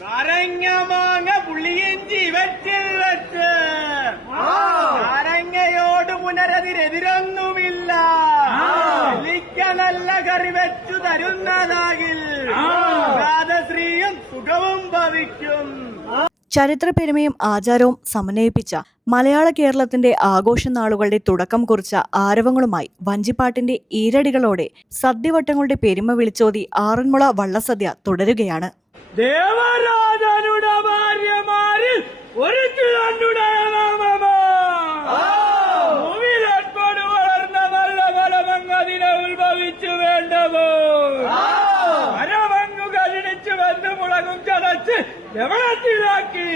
നാരങ്ങ മാങ്ങ പുളിയിഞ്ചി വെച്ചിൽ വെച്ച് നാരങ്ങയോട് പുനരതിരെതിരൊന്നുമില്ല. എലിക്ക നല്ല കറി വെച്ചു തരുന്നതാകിൽ രാധശ്രീയും സുഖവും ഭവിക്കും. ചരിത്രപെരുമയും ആചാരവും സമന്വയിപ്പിച്ച മലയാള കേരളത്തിന്റെ ആഘോഷനാളുകളുടെ തുടക്കം കുറിച്ച ആരവങ്ങളുമായി വഞ്ചിപ്പാട്ടിന്റെ ഈരടികളോടെ സദ്യവട്ടങ്ങളുടെ പെരുമ വിളിച്ചോതി ആറന്മുള വള്ളസദ്യ തുടരുകയാണ്. ദേവരാജനുടെ ഭാര്യമാരിൽ ഒരിക്കലുടെ ഭൂമിയിലേർപ്പാട് വളർന്ന നല്ല ഫലമങ്ങതിനെ ഉത്ഭവിച്ചു വേണ്ടവോ മരമങ്ങു കരിണിച്ചു വന്ന് മുളകും ചതച്ച് ലവണത്തിലാക്കി